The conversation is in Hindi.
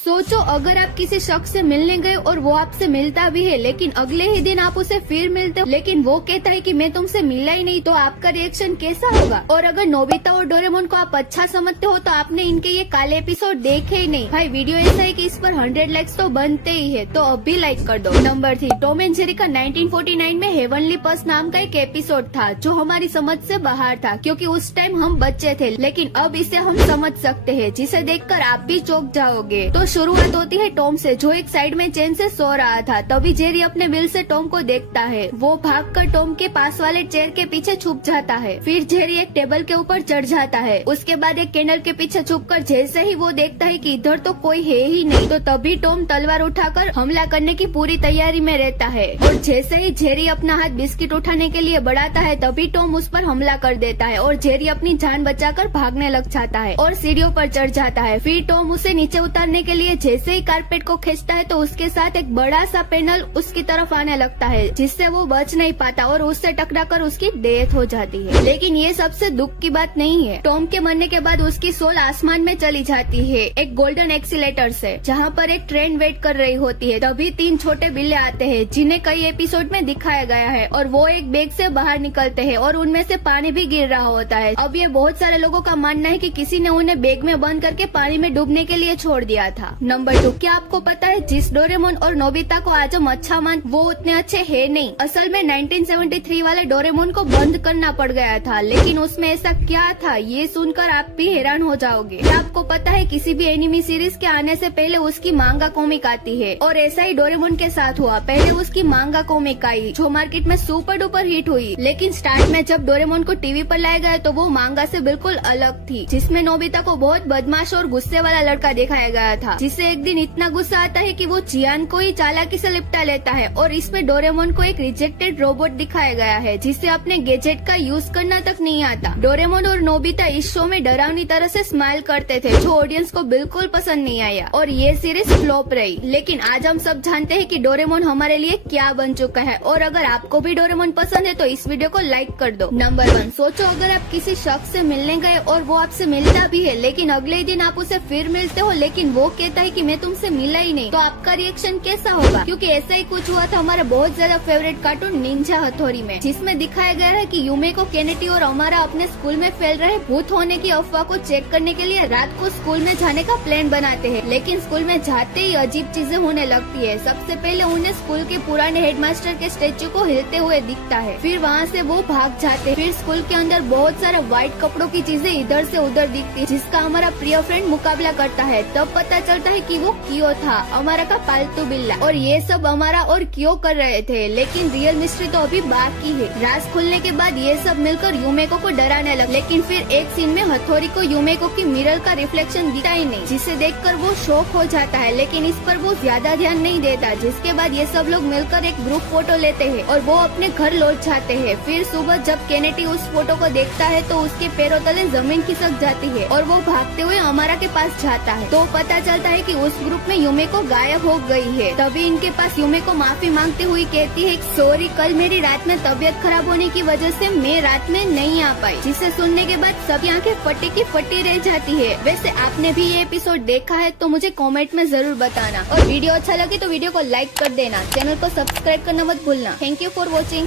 सोचो अगर आप किसी शख्स से मिलने गए और वो आपसे मिलता भी है लेकिन अगले ही दिन आप उसे फिर मिलते हो लेकिन वो कहता है कि मैं तुमसे मिला ही नहीं, तो आपका रिएक्शन कैसा होगा। और अगर नोबिता और डोरेमोन को आप अच्छा समझते हो तो आपने इनके ये काले एपिसोड देखे ही नहीं। भाई वीडियो ऐसा है कि इस पर 100 लाइक्स तो बनते ही है, तो अब भी लाइक कर दो। नंबर 3, टॉम एंड जेरी का 1949 में हेवनली पर्स नाम का एक एपिसोड था जो हमारी समझ से बाहर था, क्योंकि उस टाइम हम बच्चे थे, लेकिन अब इसे हम समझ सकते हैं, जिसे देखकर आप भी चौंक जाओगे। तो शुरुआत होती है टॉम से, जो एक साइड में चैन से सो रहा था। तभी जेरी अपने बिल से टॉम को देखता है। वो भागकर टॉम के पास वाले चेयर के पीछे छुप जाता है। फिर जेरी एक टेबल के ऊपर चढ़ जाता है। उसके बाद एक कैंडल के पीछे छुपकर जैसे ही वो देखता है कि इधर तो कोई है ही नहीं, तो तभी टॉम तलवार उठाकर हमला करने की पूरी तैयारी में रहता है। और जैसे ही जेरी अपना हाथ बिस्किट उठाने के लिए बढ़ाता है तभी टॉम उस पर हमला कर देता है और जेरी अपनी जान बचाकर भागने लग जाता है और सीढ़ियों पर चढ़ जाता है। फिर टॉम उसे नीचे उतारने के लिए जैसे ही कारपेट को खींचता है तो उसके साथ एक बड़ा सा पैनल उसकी तरफ आने लगता है, जिससे वो बच नहीं पाता और उससे टकराकर उसकी डेथ हो जाती है। लेकिन ये सबसे दुख की बात नहीं है। टॉम के मरने के बाद उसकी सोल आसमान में चली जाती है एक गोल्डन एक्सीलेटर से, जहाँ पर एक ट्रेन वेट कर रही होती है। तभी 3 छोटे बिल्ले आते हैं जिन्हें कई एपिसोड में दिखाया गया है और वो एक बैग से बाहर निकलते हैं और उनमें से पानी भी गिर रहा होता है। अब ये बहुत सारे लोगों का मानना है कि किसी ने उन्हें बैग में बंद करके पानी में डूबने के लिए छोड़ दिया था। नंबर 2, क्या आपको पता है जिस डोरेमोन और नोबिता को आज हम अच्छा मान वो उतने अच्छे है नहीं। असल में 1973 वाले डोरेमोन को बंद करना पड़ गया था, लेकिन उसमें ऐसा क्या था ये सुनकर आप भी हैरान हो जाओगे। क्या आपको पता है किसी भी एनिमी सीरीज के आने से पहले उसकी मांगा कॉमिक आती है और ऐसा ही डोरेमोन के साथ हुआ। पहले उसकी मांगा कॉमिक आई जो मार्केट में सुपर डुपर हिट हुई, लेकिन स्टार्ट में जब डोरेमोन को टीवी पर लाया गया तो वो मांगा से बिल्कुल अलग थी, जिसमें नोबिता को बहुत बदमाश और गुस्से वाला लड़का दिखाया गया था, जिसे एक दिन इतना गुस्सा आता है कि वो चियान को ही चालाकी से लिपटा लेता है। और इसमें डोरेमोन को एक रिजेक्टेड रोबोट दिखाया गया है जिसे अपने गैजेट का यूज करना तक नहीं आता। डोरेमोन और नोबिता इस शो में डरावनी तरह से स्माइल करते थे जो ऑडियंस को बिल्कुल पसंद नहीं आया और ये सीरीज फ्लॉप रही। लेकिन आज हम सब जानते हैं कि डोरेमोन हमारे लिए क्या बन चुका है। और अगर आपको भी डोरेमोन पसंद है तो इस वीडियो को लाइक कर दो। नंबर 1, सोचो अगर आप किसी शख्स से मिलने गए और वो आपसे मिलता भी है लेकिन अगले ही दिन आप उसे फिर मिलते हो लेकिन वो कहता है कि मैं तुमसे मिला ही नहीं, तो आपका रिएक्शन कैसा होगा। क्योंकि ऐसा ही कुछ हुआ था हमारे बहुत ज्यादा फेवरेट कार्टून निंजा हथौड़ी में, जिसमें दिखाया गया है कि यूमेको, केनेटी और अमारा अपने स्कूल में फैल रहे भूत होने की अफवाह को चेक करने के लिए रात को स्कूल में जाने का प्लान बनाते हैं। लेकिन स्कूल में जाते ही अजीब चीजें होने लगती है। सबसे पहले उन्हें स्कूल के पुराने हेडमास्टर के स्टेच्यू को हिलते हुए दिखता है। फिर वहाँ से वो भाग जाते हैं। फिर स्कूल के अंदर बहुत सारे व्हाइट कपड़ों की चीजें इधर से उधर दिखती है, जिसका हमारा प्रिय फ्रेंड मुकाबला करता है। तब पता चलता है कि वो कियो था, अमारा का पालतू बिल्ला। और ये सब अमारा और कियो कर रहे थे, लेकिन रियल मिस्ट्री तो अभी बाकी है। राज खुलने के बाद ये सब मिलकर यूमेको को डराने लगे, लेकिन फिर एक सीन में हथौड़ी को यूमेको की मिरर का रिफ्लेक्शन दिखता ही नहीं, जिसे देखकर वो शॉक हो जाता है। लेकिन इस पर वो ज्यादा ध्यान नहीं देता। जिसके बाद ये सब लोग मिलकर एक ग्रुप फोटो लेते हैं और वो अपने घर लौट जाते हैं। फिर सुबह जब केनेटी उस फोटो को देखता है तो उसके पैरों तले जमीन खिसक जाती है और वो भागते हुए अमारा के पास जाता है। तो पता चलता है कि उस ग्रुप में यूमेको गायब हो गई है। तभी इनके पास यूमेको माफी मांगते हुए कहती है, सॉरी कल मेरी रात में तबीयत खराब होने की वजह से मैं रात में नहीं आ पाई। जिसे सुनने के बाद सबकी आंखें फटी की फटी रह जाती है। वैसे आपने भी ये एपिसोड देखा है तो मुझे कमेंट में जरूर बताना, और वीडियो अच्छा लगे तो वीडियो को लाइक कर देना, चैनल को सब्सक्राइब करना मत भूलना। Thank you for watching.